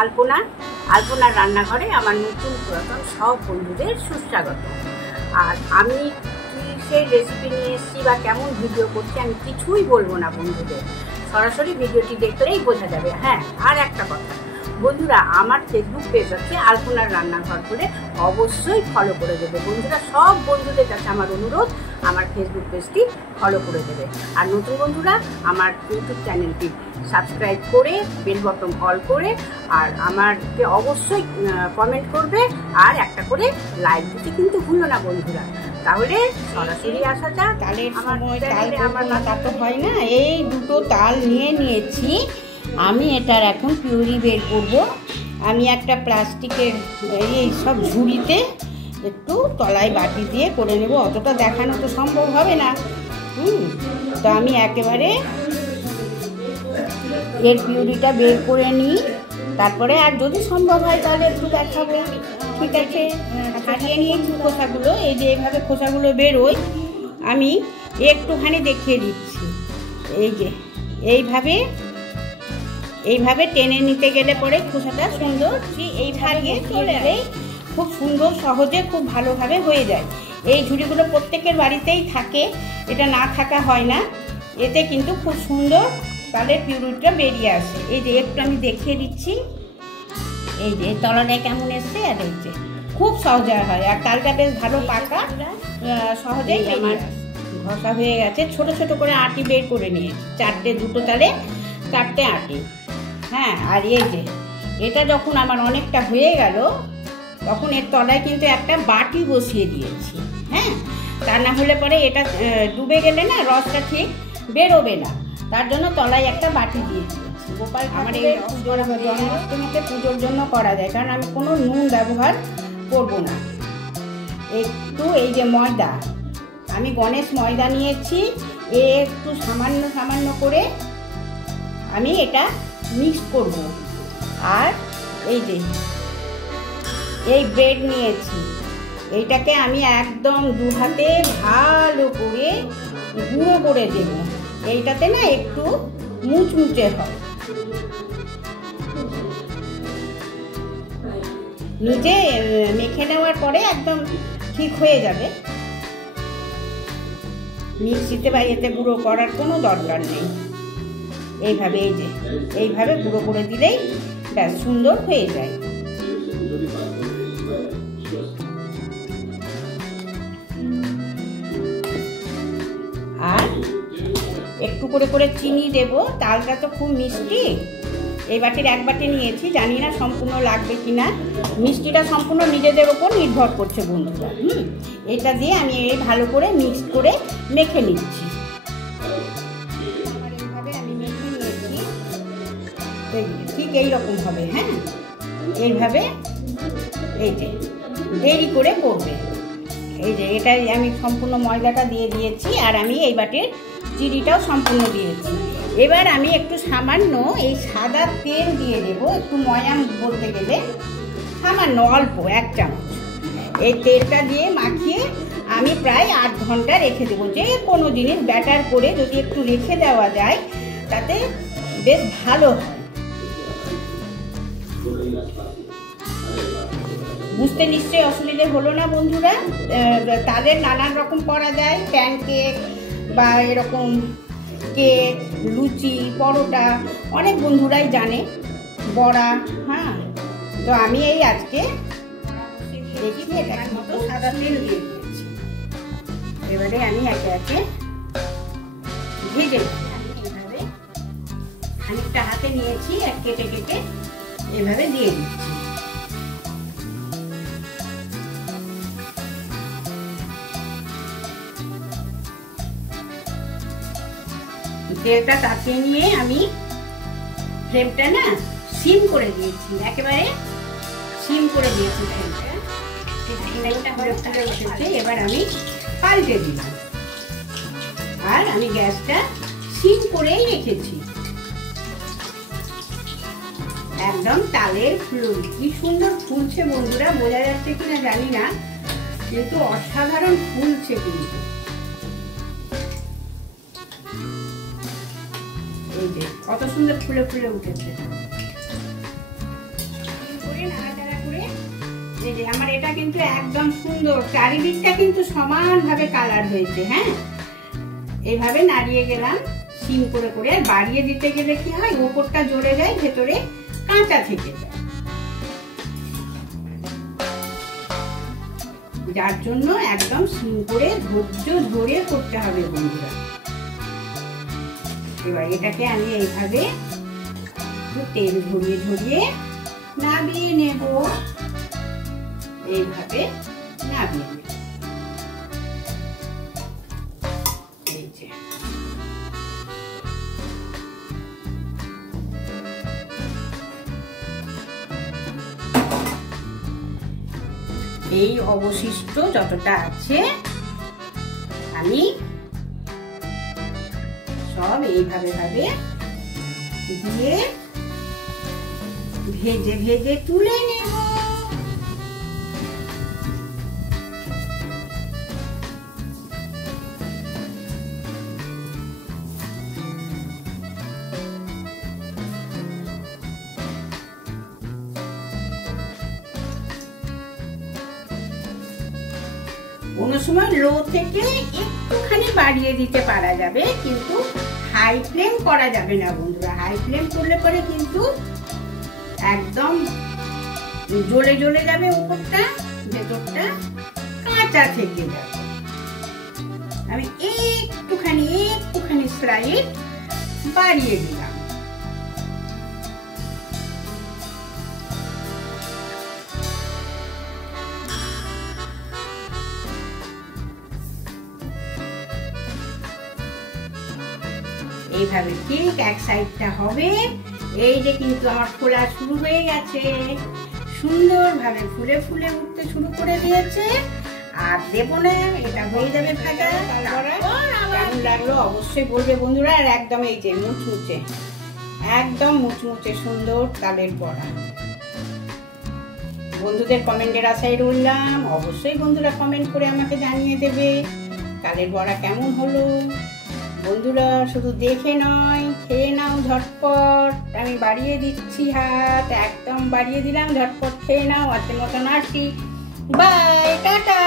আলপনার রান্নাঘরে আমার নতুন পুরাতন সব বন্ধুদের সুস্বাগত। আর আমি কি সেই রেসিপি নিয়ে এসেছি বা কেমন ভিডিও করছি আমি কিছুই বলবো না বন্ধুদের, সরাসরি ভিডিওটি দেখলেই বোঝা যাবে। হ্যাঁ, আর একটা কথা বন্ধুরা, আমার ফেসবুক পেজ আছে আলপনার রান্নাঘর বলে, অবশ্যই ফলো করে দেবে বন্ধুরা। সব বন্ধুদের কাছে আমার অনুরোধ, আমার ফেসবুক পেজটি ফলো করে দেবে। আর নতুন বন্ধুরা আমার ইউটিউব চ্যানেলটি সাবস্ক্রাইব করে বেল বটন অল করে আর আমাকে অবশ্যই কমেন্ট করবে আর একটা করে লাইক দিতে কিন্তু ভুলো না বন্ধুরা। তাহলে সরাসরি আসা যাক। তালের সময় আমার তা তো হয় না, এই দুটো তাল নিয়েছি আমি। এটার এখন পিউরি বের করব। আমি একটা প্লাস্টিকের এই সব ঝুড়িতে একটু তলায় বাটি দিয়ে করে নেব, অতটা দেখানো তো সম্ভব হবে না। তো আমি একেবারে এর পিউরিটা বের করে নিই, তারপরে আর যদি সম্ভব হয় তাহলে একটু দেখাবো। ঠিক আছে, ছাড়িয়ে নিয়েছি খোসাগুলো। এই যে এইভাবে খোসাগুলো বেরোয়, আমি একটুখানি দেখিয়ে দিচ্ছি। এই যে এইভাবে টেনে নিতে গেলে পরে খোসাটা সুন্দর এই ছাড়িয়ে চলে যায়, খুব সুন্দর সহজে খুব ভালোভাবে হয়ে যায়। এই ঝুড়িগুলো প্রত্যেকের বাড়িতেই থাকে, এটা না থাকা হয় না। এতে কিন্তু খুব সুন্দর তালের পিউরিটা বেরিয়ে আসে। এই যে একটু আমি দেখিয়ে দিচ্ছি, এই যে তলাটা কেমন এসছে, আর এই যে খুব সহজে হয়। আর তালটা বেশ ভালো পাকা, সহজেই আমার ঘষা হয়ে গেছে। ছোট ছোট করে আটি বের করে নিয়েছি, দুটো তালে 4টে আটি। হ্যাঁ, আর এই যে এটা যখন আমার অনেকটা হয়ে গেল তখন এর তলায় কিন্তু একটা বাটি বসিয়ে দিয়েছি। হ্যাঁ, তা না হলে পরে এটা ডুবে গেলে না রসটা ঠিক বেরোবে না, তার জন্য তলায় একটা বাটি দিয়ে দিয়েছি। গোপাল আমার এই জন্মাষ্টমীতে পুজোর জন্য করা যায়, কারণ আমি কোনো নুন ব্যবহার করব না। একটু এই যে ময়দা, আমি গণেশ ময়দা নিয়েছি, একটু সামান্য করে আমি এটা মিক্স করব। আর এই যে এই ব্রেড নিয়েছি, এইটাকে আমি একদম 2 হাতে ভালো করে গুঁড়ো করে দেব। এইটাতে না একটু মুচমুচে হয়, নিজে মেখে নেওয়ার পরে একদম ঠিক হয়ে যাবে। মিক্সিতে বা এতে গুঁড়ো করার কোনো দরকার নেই। এইভাবে গুঁড়ো করে দিলেই ব্যাস সুন্দর হয়ে যায়। আর একটু করে চিনি দেব, তালটা তো খুব মিষ্টি। এই বাটির 1 বাটি নিয়েছি, জানি না সম্পূর্ণ লাগবে কিনা। মিষ্টিটা সম্পূর্ণ নিজেদের ওপর নির্ভর করছে বন্ধুরা। এটা দিয়ে আমি এই ভালো করে মিক্স করে মেখে নিচ্ছি। এইভাবে আমি মেখে নিয়েছি, ঠিক এইরকম হবে। হ্যাঁ, এইভাবে এই যে দেরি করে করবে। এই যে এটাই আমি সম্পূর্ণ ময়দাটা দিয়ে দিয়েছি, আর আমি এই বাটির চিনিটাও সম্পূর্ণ দিয়েছি। এবার আমি একটু সামান্য এই সাদা তেল দিয়ে দেবো, একটু ময়াম বলতে গেলে সামান্য অল্প 1 চামচ। এই তেলটা দিয়ে মাখিয়ে আমি প্রায় 8 ঘন্টা রেখে দেবো। যে কোনো জিনিস ব্যাটার করে যদি একটু রেখে দেওয়া যায় তাতে বেশ ভালো হয়। বুঝতে নিশ্চয়ই অসুবিধে হলো না বন্ধুরা। তাদের নানান রকম করা যায়, প্যানকেক বা এরকম কেক, লুচি, পরোটা, অনেক বন্ধুরাই জানে, বড়া। হ্যাঁ, তো আমি এই আজকে দেখি এটার মতো সাদা তেল দিয়ে দিয়েছি। এবারে আমি একে ভেজে এইভাবে খানিকটা হাতে নিয়েছি আর কেটে এভাবে দিয়ে দিচ্ছি। তেলটা তাতিয়ে নিয়ে আমি ফ্লেমটা না সিম করে দিয়েছি, একেবারে সিম করে দিয়েছি ফ্লেমটা হয়ে উঠেছে। এবার আমি পাল্টে দিলাম, আর আমি গ্যাসটা সিম করেই রেখেছি। একদম তালের ফুল, কি সুন্দর ফুলছে বন্ধুরা, বোঝা যাচ্ছে কিনা জানি না, কিন্তু অসাধারণ ফুলছে কিন্তু। এই যে কত সুন্দর ফুলে ফুলে উঠেছে। এইভাবে নাড়াচাড়া করে এই যে আমার এটা কিন্তু একদম সুন্দর, চারিদিকটা কিন্তু সমানভাবে কালার হয়েছে। হ্যাঁ, এইভাবে নাড়িয়ে গেলাম সিম করে করে। আর বাড়িয়ে দিতে গেলে কি হয়, ওপরটা জ্বলে যায়, ভেতরে কাঁচা থেকে যায়, যার জন্য একদম সিম করে ধৈর্য ধরে করতে হবে বন্ধুরা। এবার এটাকে আমি এইভাবে তেল ঝরিয়ে ঝরিয়ে নামিয়ে নেব, এইভাবে নামিয়ে নেব। এই যে এই অবশিষ্ট যতটা আছে আমি সব এইভাবে ভাবে দিয়ে ভেজে ভেজে তুলে নেব। কোনো সময় লো থেকে একটুখানি বাড়িয়ে দিতে পারা যাবে, কিন্তু হাই ফ্লেম করা যাবে না বন্ধুরা। হাই ফ্লেম করলে পরে কিন্তু একদম জ্বলে জ্বলে যাবে, উপরটা ভেতরটা কাঁচা থেকে যাবে। আমি একটুখানি স্লাইড বাড়িয়ে দিলাম। এইভাবে ঠিক এক সাইডটা হবে। এই যে কিন্তু আমার ফোলা শুরু হয়ে গেছে, সুন্দরভাবে ফুলে ফুলে উঠতে শুরু করে দিয়েছে। আর দেবো না, এটা হয়ে যাবে ভাজা। কেমন লাগলো অবশ্যই বলবে বন্ধুরা। আর একদম এই যে মুচমুচে, একদম মুচমুচে সুন্দর তালের বড়া। বন্ধুদের কমেন্টের আশায় রইলাম। অবশ্যই বন্ধুরা কমেন্ট করে আমাকে জানিয়ে দেবে তালের বড়া কেমন হলো। বন্ধুরা শুধু দেখে নয়, খেয়ে নাও ঝটপট। আমি বাড়িয়ে দিচ্ছি হাত, একদম বাড়িয়ে দিলাম, ঝটপট খেয়ে নাও। আজকের মতন আসি, বাই, টাটা।